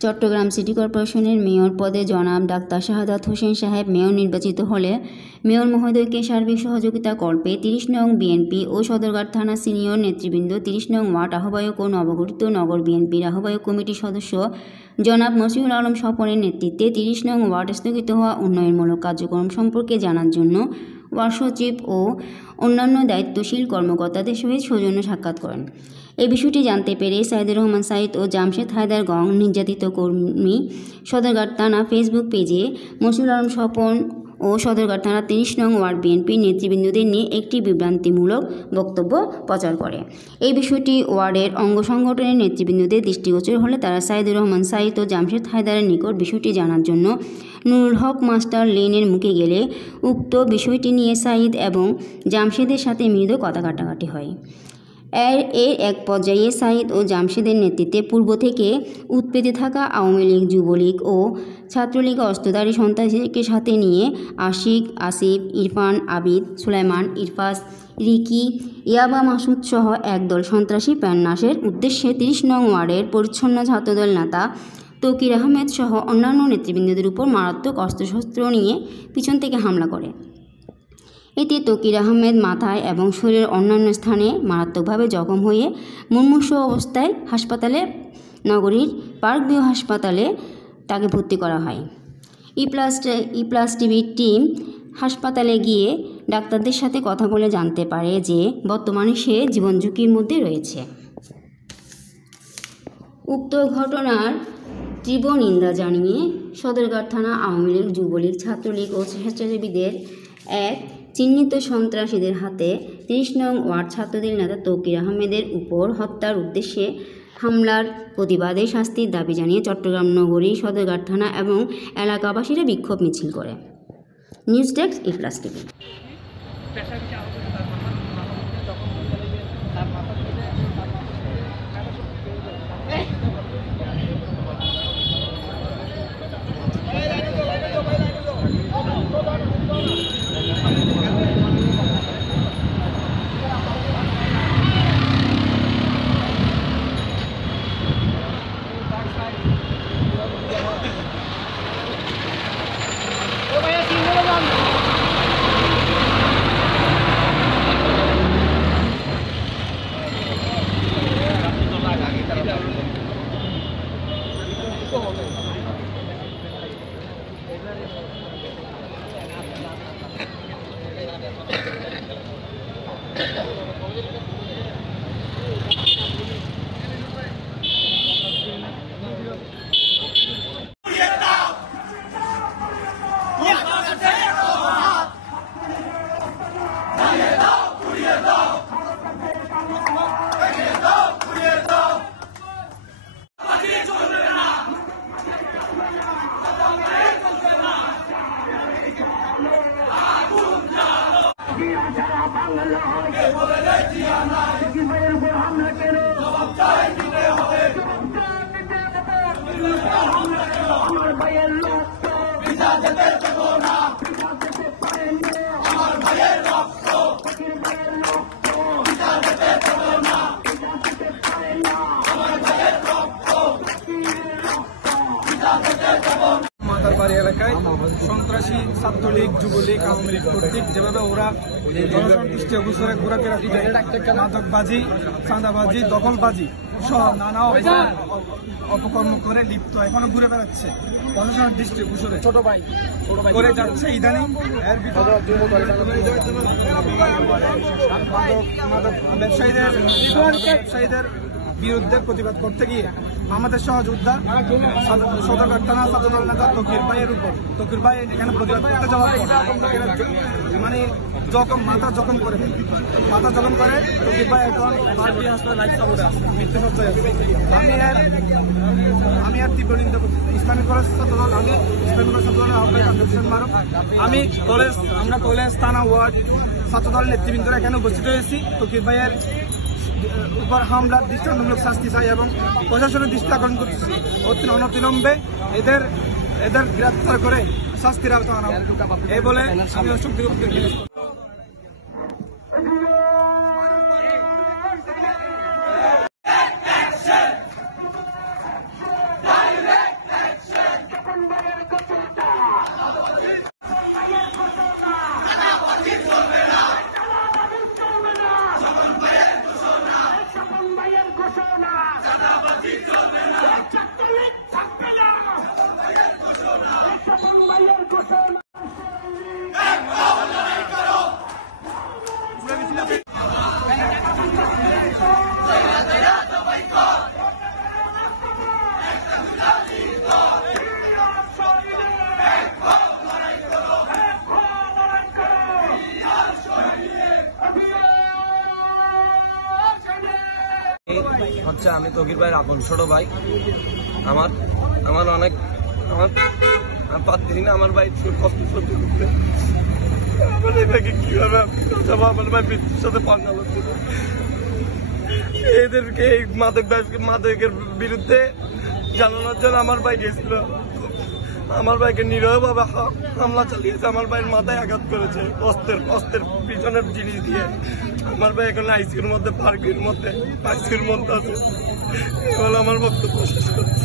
Chittagong city কর্পোরেশনের mayor পদে জনাব ডাক্তার শাহাদাত হোসেন সাহেব মেয়র নির্বাচিত হলে মেয়র মহোদয়কে সার্বিক সহযোগিতা কল্পে 30 নং বিএনপি ও সদরঘাট থানা সিনিয়র নেতৃবৃন্দ, 30 নং ওয়ার্ড আহ্বায়ক ও নবগঠিত নগর বিএনপির আহ্বায়ক কমিটির সদস্য জনাব মশিউল আলম স্বপনের নেতৃত্বে 30 নং ওয়ার্ড স্থগিত হওয়া উন্নয়নমূলক কার্যক্রম সম্পর্কে জানার জন্য ওয়ার্ড সচিব ও অন্যান্য দায়িত্বশীল কর্মকর্তাদের সহিত সৌজন্য সাক্ষাৎ করেন। এই বিষয়টি জানতে পেরে সাইদুর রহমান সাইদ ও জামশেদ হায়দার গং নির্যাতিত কর্মী সদরঘাট থানা ফেসবুক পেজে মশিউল আলম স্বপন ও সদরঘাট থানা 30 নং ওয়ার্ড বিএনপির নেতৃবৃন্দদের নিয়ে একটি বিভ্রান্তিমূলক বক্তব্য প্রচার করে। এই বিষয়টি ওয়ার্ডের অঙ্গ সংগঠনের নেতৃবৃন্দদের দৃষ্টিগোচর হলে তারা সাইদুর রহমান সাইদ ও জামশেদ হায়দারের নিকট বিষয়টি জানার জন্য নুরুল হক মাস্টার লেনের মুখে গেলে উক্ত বিষয়টি নিয়ে সাইদ এবং জামশেদের সাথে মৃদু কথা কাটাকাটি হয়। এর এক পর্যায়ে সাইদ ও জামশেদের নেতৃত্বে পূর্ব থেকে উৎপেতে থাকা আওয়ামী লীগ, যুবলীগ ও ছাত্রলীগ অস্ত্রধারী সন্ত্রাসীকে সাথে নিয়ে আশিক, আসিফ, ইরফান, আবিদ, সুলাইমান, ইরফাস, রিকি, ইয়াবা মাসুদ সহ একদল সন্ত্রাসী প্রাণনাশের উদ্দেশ্যে 30 নং ওয়ার্ডের পরিচ্ছন্ন ছাত্রদল নেতা তৌকির আহমেদ সহ অন্যান্য নেতৃবৃন্দদের উপর মারাত্মক অস্ত্রশস্ত্র নিয়ে পিছন থেকে হামলা করে। এতে তৌকির আহমেদ মাথায় এবং শরীরের অন্যান্য স্থানে মারাত্মকভাবে জখম হয়ে মুমূর্ষ অবস্থায় নগরীর পার্ক ভিউ হাসপাতালে তাকে ভর্তি করা হয়। ইপ্লাস টিভির টিম হাসপাতালে গিয়ে ডাক্তারদের সাথে কথা বলে জানতে পারে যে বর্তমানে সে জীবন ঝুঁকির মধ্যে রয়েছে। উক্ত ঘটনার তীব্র নিন্দা জানিয়ে সদরঘাট থানা আওয়ামী লীগ, যুবলীগ, ছাত্রলীগ ও স্বেচ্ছাসেবীদের এক চিহ্নিত সন্ত্রাসীদের হাতে 30 নং ওয়ার্ড ছাত্রদল নেতা তৌকির আহমেদের উপর হত্যার উদ্দেশ্যে হামলার প্রতিবাদে শাস্তির দাবি জানিয়ে চট্টগ্রাম নগরী, সদরঘাট থানা এবং এলাকাবাসীরা বিক্ষোভ মিছিল করে। News desk, e plus TV. Matarbari এলাকায় সন্ত্রাসী ছাত্রলীগ, যুবলীগ, আওয়ামী লীগ কর্তৃক যেভাবে ওরা জনসন্তুষ্টি অবসরে ঘোরাফেরা করে মাদকবাজি, চাঁদাবাজি, দখলবাজি সহ নানা অপকর্ম করে লিপ্ত এখনো ঘুরে বেড়াচ্ছে, প্রশাসনের দৃষ্টি অবসরে ছোট ভাই করে যাচ্ছে ইদানিং। এর ভিতরে ব্যবসায়ীদের বিরুদ্ধে প্রতিবাদ করতে গিয়ে আমাদের সহযোদ্ধা সদরঘাট থানা ছাত্রদল নেতা তৌকির ভাইয়ের উপর, তৌকির ভাই এখানে প্রতিবাদ করতে যাওয়ার মানে মাথা জখম করে তৌকির ভাই এখন পার্টি হাসপাতাল লাইফ সাপোর্টে আছে, মৃত্যুসজ্জায় আছে। আমি আর তীব্র নিন্দা করছি। ইসলামিক কলেজ ছাত্রদল, আমি ইসলামিক কলেজ ছাত্রদলের আহ্বায়ক আমরা কলেজ থানা ওয়ার্ড ছাত্রদল নেতৃবৃন্দরা এখানে উপস্থিত হয়েছি। তৌকির ভাইয়ের উপর হামলার দৃষ্টান্তমূলক শাস্তি চাই এবং প্রশাসনের দৃষ্টি আকর্ষণ করতেছি অনতিবিলম্বে এদের গ্রেপ্তার করে শাস্তির আওতায় আনা এই বলে আমি শক্তি হচ্ছে আমি তকির ভাইয়ের আপন ছোট ভাই। আমার অনেক আমার পাত্রী না, আমার ভাই কষ্ট সহ্য করতে আমার ভাইকে কিভাবে আমার ভাই মৃত্যুর সাথে পাঙ্গা লাগছে। এদেরকে এই মাদকের বিরুদ্ধে জানানোর জন্য আমার ভাই গেছিল। আমার ভাইকে নিরীহভাবে হামলা চালিয়েছে, আমার ভাইয়ের মাথায় আঘাত করেছে অস্ত্রের পিছনের জিনিস দিয়ে। আমার ভাই এখন আইসিউর মধ্যে আইসিউর মধ্যে আছে। এবার আমার বক্তব্য শেষ করছি।